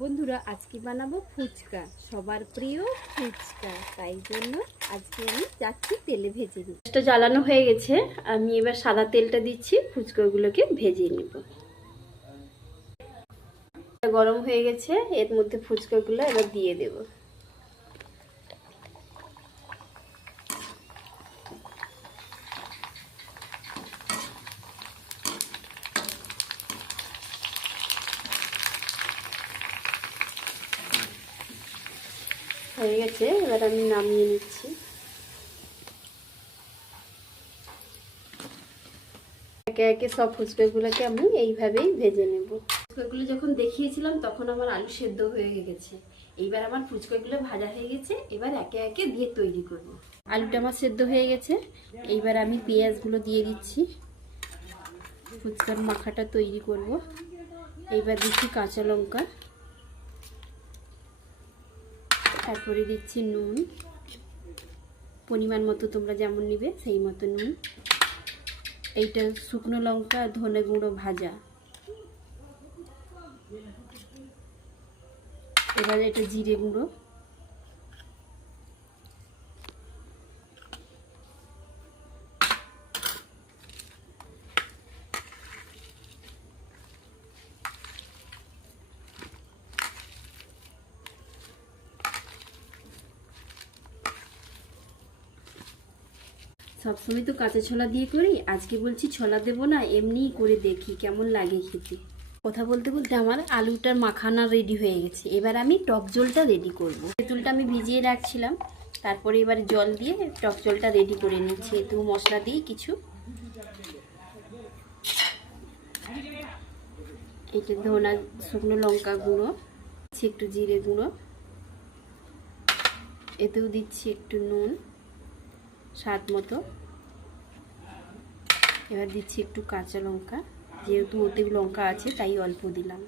বন্ধুরা আজকে বানাবো ফুচকা, সবার প্রিয় ফুচকা। তাই জন্য আজকে আমি যাচ্ছি তেলে ভেজে নিই। গ্যাসটা জ্বালানো হয়ে গেছে, আমি এবার সাদা তেলটা দিচ্ছি, ফুচকাগুলোকে ভেজে নেব। গরম হয়ে গেছে, এর মধ্যে ফুচকাগুলো এবার দিয়ে দেব। হয়ে গেছে, এবার আমি নামিয়ে নিচ্ছি। একে একে সব ফুচকাগুলোকে আমি এইভাবেই ভেজে নেব। ফুচকাগুলো যখন দেখিয়েছিলাম তখন আমার আলু সেদ্ধ হয়ে গেছে। এইবার আমার ফুচকাগুলো ভাজা হয়ে গেছে, এবার একে একে দিয়ে তৈরি করব। আলুটা আমার সেদ্ধ হয়ে গেছে, এইবার আমি পেঁয়াজগুলো দিয়ে দিচ্ছি। ফুচকার মাখাটা তৈরি করব। এইবার দিচ্ছি কাঁচা লঙ্কা, তারপরে দিচ্ছি নুন, পরিমাণ মতো তোমরা যেমন নিবে সেই মতো নুন। এইটা শুকনো লঙ্কা ধনে গুঁড়ো ভাজা। এবার এটা জিরে গুঁড়ো, সবসময় তো কাঁচা ছোলা দিয়ে করি, আজকে বলছি ছোলা দেবো না, এমনিই করে দেখি কেমন লাগে খেতে। কথা বলতে বলতে আমার আলুটার মাখানা রেডি হয়ে গেছে, এবার আমি টক জলটা রেডি করব। তেঁতুলটা আমি ভিজিয়ে রাখছিলাম, তারপরে এবার জল দিয়ে টক জলটা রেডি করে নিচ্ছি। একটু মশলা দিই কিছু, একটু ধনা শুকনো লঙ্কা গুঁড়ো, একটু জিরে গুঁড়ো, এতেও দিচ্ছি একটু নুন স্বাদ মতো। এবার দিচ্ছি একটু কাঁচা লঙ্কা, যেহেতু ওতে লঙ্কা আছে তাই অল্প দিলাম।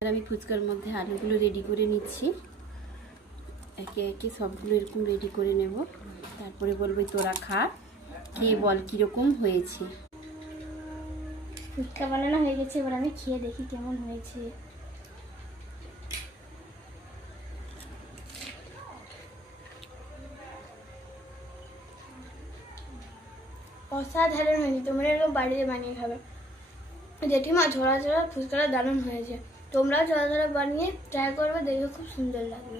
আর আমি ফুচকার মধ্যে আলুগুলো রেডি করে নিচ্ছি, একে একে সবগুলো এরকম রেডি করে নেব। তারপরে বলবো তোরা খা, খেয়ে বল কীরকম হয়েছে। ফুচকা বানানো হয়ে গেছে, এবার আমি খেয়ে দেখি কেমন হয়েছে। অসাধারণ হয়েছে, তোমরা এরকম বাড়িতে বানিয়ে খাবে। জেঠিমা ঝোড়া ঝোড়া ফুচকাটা দারুণ হয়েছে, তোমরাও ঝোড়া ঝোড়া বানিয়ে ট্রাই করবে, দেখবে খুব সুন্দর লাগবে,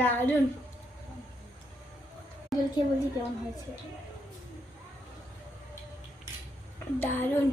দারুণ। জল খেয়ে বলছি কেমন হয়েছে, দারুণ।